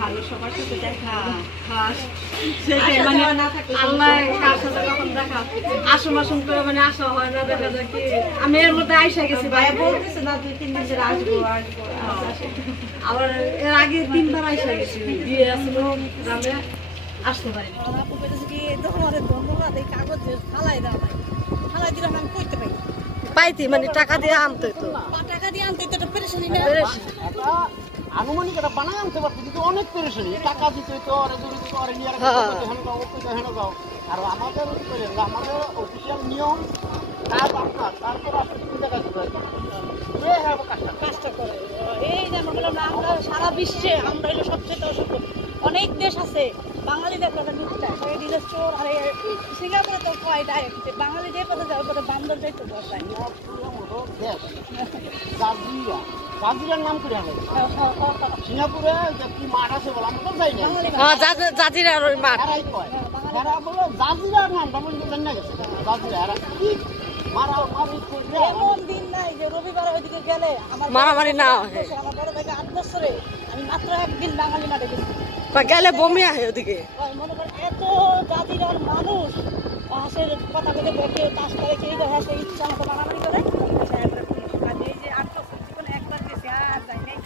ভালো, সবার সাথে দেখা সেটাই, মানে আল্লাহ কার সাথে কখন দেখা আসুন আসুন করে মানে আসা হয় না, দেখা যায় কি আমি এর মধ্যে আইসা গেছি, ভাইয়া বলতেছে না 2-3 দিন ধরে আসবো আসবো, আবার এর আগে 3বার আইসা গেছি, বিয়ে আসলো গ্রামে আসতে পারি পাইতি, মানে টাকা দিয়ে আনতে তো আনুমানিক এটা বানায় আনতে পারতো, কিন্তু অনেক পেরেশানি, টাকা দিতে হইতো, আর আমাদের অফিসিয়াল নিয়ম কাজ আপনার, তারপর আপনি চিন্তা কাজ কাজটা করে। এই যে আমরা সারা বিশ্বে আমরা হলো সবচেয়ে অসুখ, অনেক দেশ আছে বাঙালিদের কথা নিচ্ছে, চোর আর সিঙ্গাপুরে তো কয় ডাইরেক্ট বাঙালি যে পথে যায় ওই পথে বান্দর যাইতে বসায় জাজিরার নাম করে আনে সিঙ্গাপুরে কি মাঠ আছে বলে আমরা তো যাই না, জাজিরার ওই মাঠ এরা বলে জাজিরার নামটা বলতে জানি না গেছে জাজিরা এরা কি এমন দিন নাই যে রবিবারে ওইদিকে গেলে আমার মারামারি না হয়। আমার বড় ভাইকে 8 বছরে আমি মাত্র একদিন বাঙালি মাঠে গেছি, গেলে বমি আসে ওদিকে, মনে করেন এত জাতির মানুষ হাসের কথা বলে কেউ তাস করে কেউ হাসে ইচ্ছা মতো মারামারি করে। এই যে 8 বছর জীবনে একবার গেছি আর যাই নাই,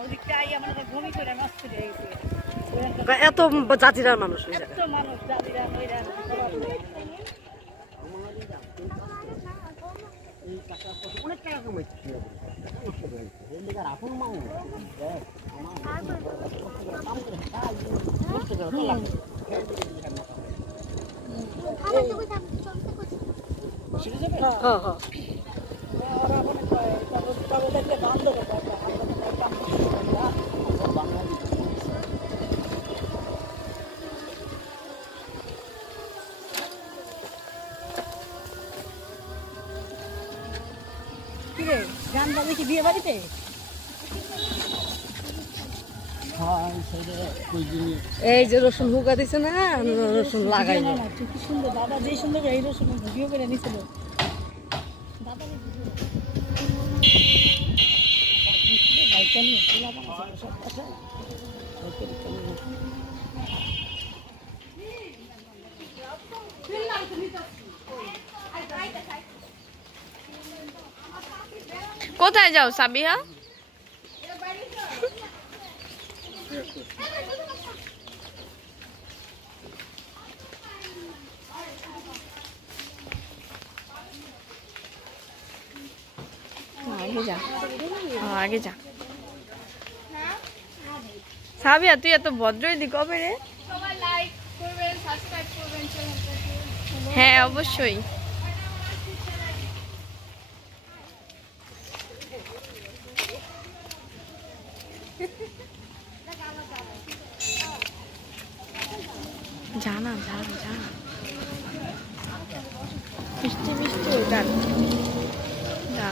ওদিকটা আইয়া মনে করেন বমি করে নষ্ট হয়ে গেছে, এত জাতিরার মানুষ, এত মানুষ জাতিরা মেয়েরা অনেক টাকা কমাইছে আপন মানুষ গান বাজে কি বিয়ে বাড়িতে? এই যে রসুন হুকা দিছে না, রসুন লাগাই কি সুন্দর দাদা, যে সুন্দর এই রসুন ভিডিও করে নিছিল দাদা। কোথায় যাও সাবিহা? আগে যা, আগে যা। সাবিহা তুই এত ভদ্রই দি কবে রে? হ্যাঁ অবশ্যই। জানা জানা জানা মিষ্টি মিষ্টি গান যা।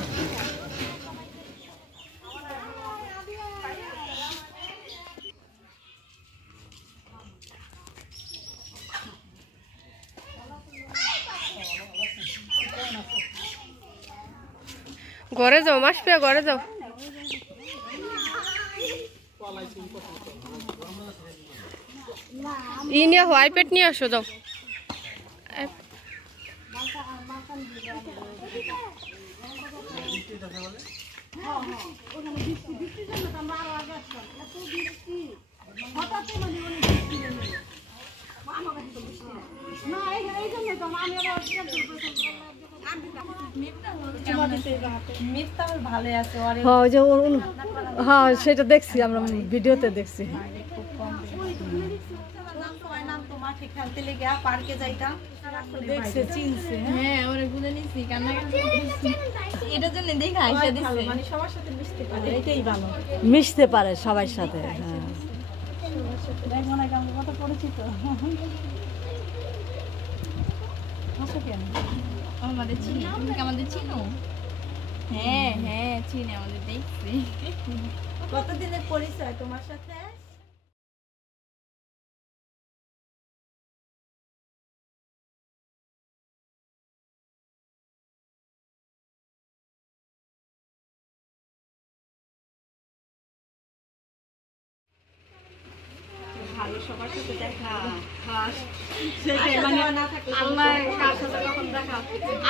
ঘরে যাও, মাস পেয়ে ঘরে যাও। ই নিয়ে আইপ্যাড নিয়ে আসো, যাও। হ্যাঁ সেটা দেখছি আমরা ভিডিওতে দেখছি। পার্কে যাইতাম দেখছে চিনছে, হ্যাঁ ওরে গুলে নিছি, এটার জন্য দেখা আইসা দিছে, মানে সবার সাথে মিশতে পারে, এটাই ভালো, মিশতে পারে সবার সাথে। হ্যাঁ দেখো না কেমন কত পরিচিত। আসো কেন আমাদের চিনি, তুমি কি আমাদের চিনো? হ্যাঁ হ্যাঁ চিনি, আমাদের দেখছি। কতদিনের পরিচয় তোমার সাথে? সেটাই মানে আল্লাহ কার সাথে কখন দেখা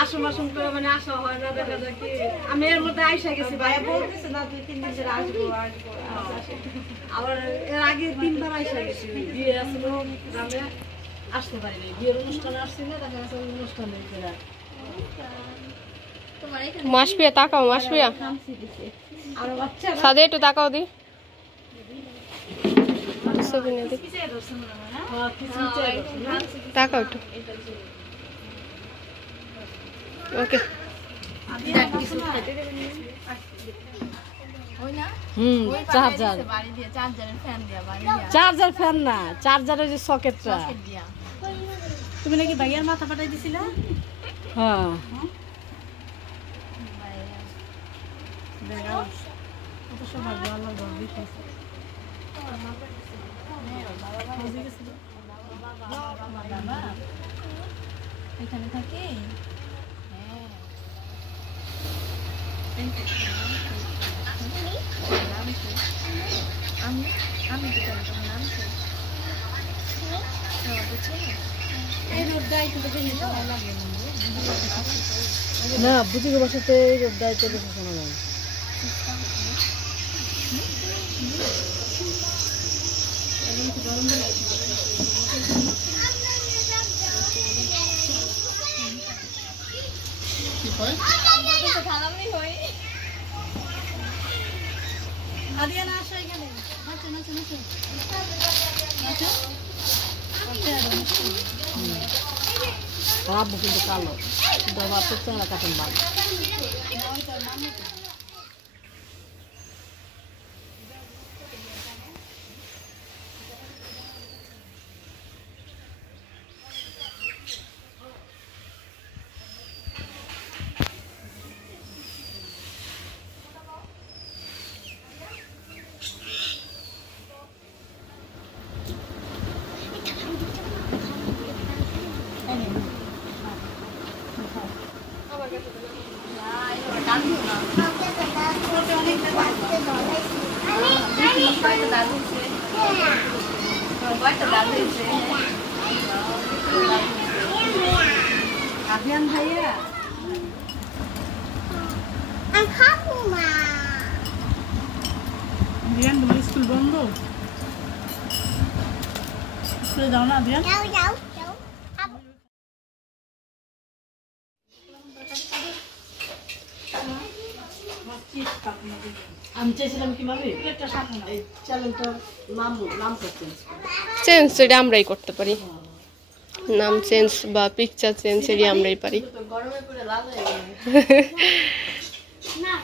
আসুন আসুন করে মানে আসা হয় না দেখা যায় কি আমি এর মধ্যে আইসা গেছি ভাইয়া বলতেছে না 2-3 দিন ধরে আসবো আবার এর আগে 3বার আইসা গেছি বিয়ে আসলো গ্রামে আসতে পারিনি বিয়ের অনুষ্ঠানে আসছি না দেখা গেছে অনুষ্ঠানে মাসপিয়া তাকাও মাসপিয়া আর বাচ্চা সাদে একটু তাকাও দি ছবি নিয়ে দি তাকাও একটু ওকে চার্জার ফ্যান না চার্জারের যে সকেটটা তুমি নাকি ভাইয়ার মাথা ফাটাই দিছিলা হ্যাঁ এখানে থাকি আমি কি জানি তোমার নাম কি? না বুঝি বাসাতে দায়িত্ব বেশি শোনা যায় রাব্বু কিন্তু কালো কিন্তু আবার চেংড়া কাটেন বাল আভিয়ান ভাইয়া আভিয়ান তোমার স্কুল বন্ধ স্কুলে যাও না আভিয়ান আমি চেয়েছিলাম কি মামি একটা সামনে এই চ্যানেলটার নাম করতে চেঞ্জ এটা আমরাই করতে পারি নাম চেঞ্জ বা পিকচার চেঞ্জ এটি আমরাই পারি গরমে পড়ে লাল হয়ে গেল না